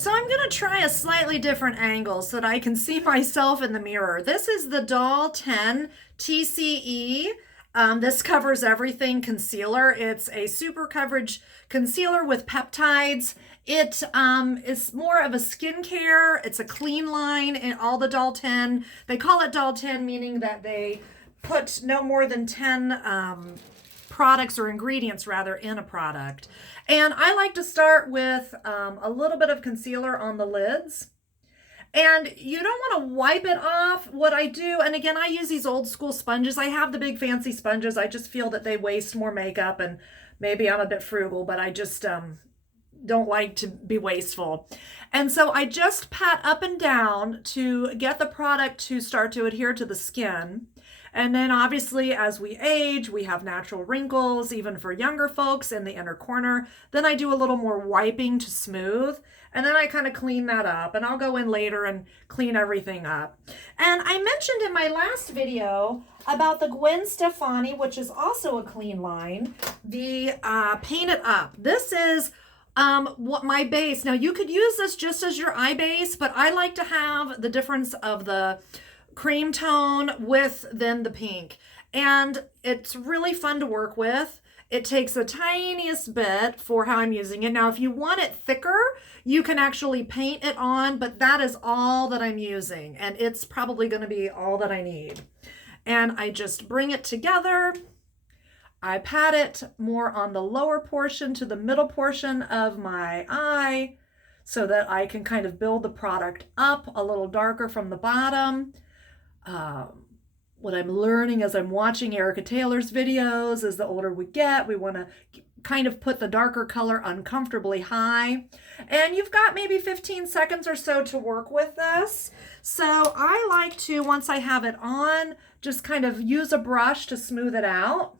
So I'm going to try a slightly different angle so that I can see myself in the mirror. This is the Doll 10 TCE. This covers everything concealer. It's a super coverage concealer with peptides. It is more of a skincare. It's a clean line in all the Doll 10. They call it Doll 10, meaning that they put no more than 10 products or ingredients rather in a product. And I like to start with a little bit of concealer on the lids. And you don't want to wipe it off. What I do, and again, I use these old school sponges. I have the big fancy sponges. I just feel that they waste more makeup, and maybe I'm a bit frugal, but I just don't like to be wasteful. And so I just pat up and down to get the product to start to adhere to the skin. And then obviously as we age, we have natural wrinkles, even for younger folks in the inner corner. Then I do a little more wiping to smooth. And then I kind of clean that up, and I'll go in later and clean everything up. And I mentioned in my last video about the Gwen Stefani, which is also a clean line, the Paint It Up. This is what my base. Now you could use this just as your eye base, but I like to have the difference of the cream tone with then the pink. And it's really fun to work with. It takes the tiniest bit for how I'm using it. Now, if you want it thicker, you can actually paint it on, but that is all that I'm using. And it's probably going to be all that I need. And I just bring it together. I pat it more on the lower portion to the middle portion of my eye so that I can kind of build the product up a little darker from the bottom. What I'm learning as I'm watching Erica Taylor's videos is the older we get, we want to kind of put the darker color uncomfortably high. And you've got maybe 15 seconds or so to work with this. So I like to, once I have it on, just kind of use a brush to smooth it out.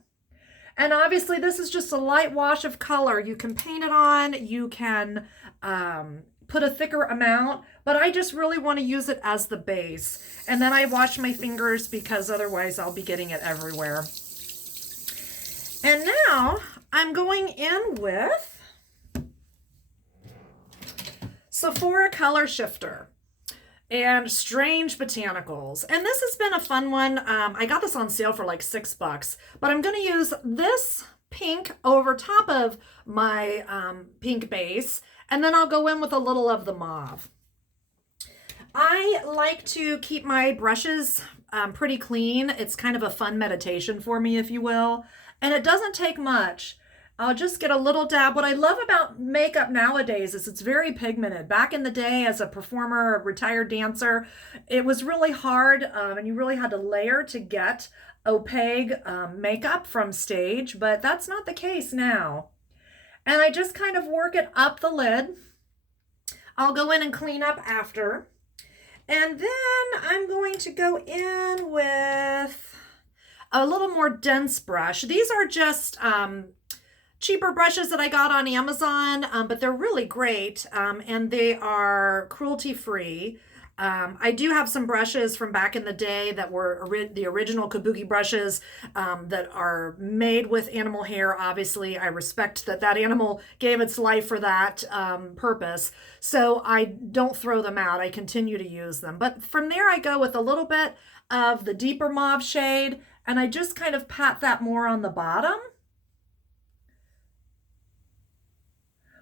And obviously this is just a light wash of color. You can paint it on, you can put a thicker amount, but I just really want to use it as the base. And then I wash my fingers because otherwise I'll be getting it everywhere. And now I'm going in with Sephora Color Shifter and Strange Botanicals. And this has been a fun one. I got this on sale for like $6, but I'm going to use this pink over top of my pink base, and then I'll go in with a little of the mauve. I like to keep my brushes pretty clean. It's kind of a fun meditation for me, if you will, and it doesn't take much. I'll just get a little dab. What I love about makeup nowadays is it's very pigmented. Back in the day as a performer, a retired dancer, it was really hard and you really had to layer to get opaque makeup from stage, but that's not the case now. And I just kind of work it up the lid. I'll go in and clean up after. And then I'm going to go in with a little more dense brush. These are just cheaper brushes that I got on Amazon, but they're really great, and they are cruelty-free. I do have some brushes from back in the day that were the original kabuki brushes that are made with animal hair. Obviously, I respect that that animal gave its life for that purpose, so I don't throw them out. I continue to use them. But from there, I go with a little bit of the deeper mauve shade, and I just kind of pat that more on the bottom.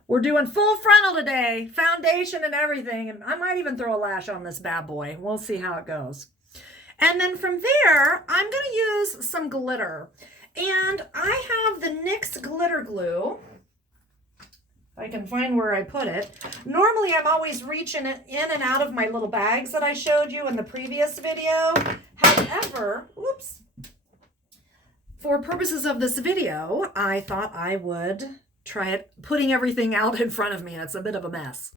We're doing full frontal today, foundation and everything, and I might even throw a lash on this bad boy. We'll see how it goes. And then from there, I'm going to use some glitter. And I have the NYX glitter glue. If I can find where I put it. Normally, I'm always reaching it in and out of my little bags that I showed you in the previous video. However, oops, for purposes of this video, I thought I would try it putting everything out in front of me, and it's a bit of a mess.